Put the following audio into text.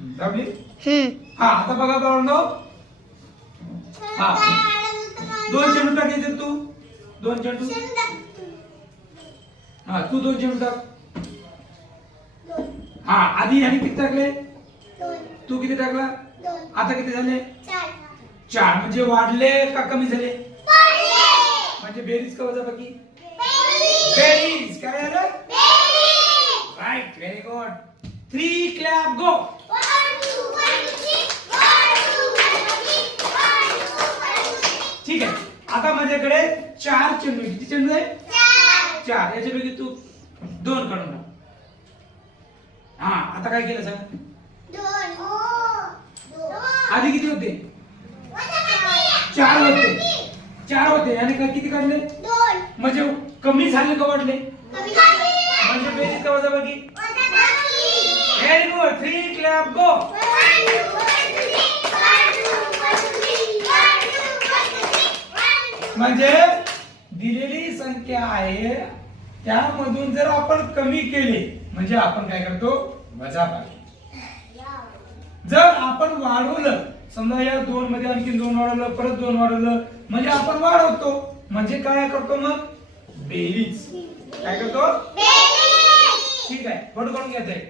दाबली. हा आता बघा बाळांनो. हा 2 चेंडू टाकायचे तू. 2 चेंडू. हा तू 2 चेंडू टाक. हा आधी ह्याने किती टाकले? 2. तू किती टाकला? 2. आता किती झाले? 4. 4. म्हणजे वाढले का कमी झाले? वाढले. म्हणजे बेरीज का वजाबाकी? बेरीज. बेरीज. काय झालं? बेरीज. राईट. Very good. 3 क्लॅप गो. 1 2 1 3. 1 2 1 3. 1 2 1 3. ठीक आहे. आता माझ्याकडे 4 चेंडू. किती चेंडू आहे? 4. 4. याच्यापैकी तू 2 काढून टाक. हा आता काय केलं सांग? 2. आधी किती होते? 4. 4 होते. 4 होते आणि काय किती काढले? 2. म्हणजे कमी झाले का वाढले? कमी झाले. म्हणजे बेरीज का वजाबाकी? वजाबाकी. Very good. 3 क्लॅप गो. 1 2 1 3. 1 2 1 3. 1 2 1 3. म्हणजे दिलेली संख्या आहे त्यामधून जर आपण कमी केले म्हणजे आपण काय करतो? वजाबाकी. जर आपण वाढवलं समजा या 2 मध्ये आणखी 2 वाढवलं परत 2 वाढवलं म्हणजे आपण वाढवतो म्हणजे काय करतो मग? बेरीज. काय करतो? बेरीज. ठीक आहे. फोटो काढून घ्यायचा आहे.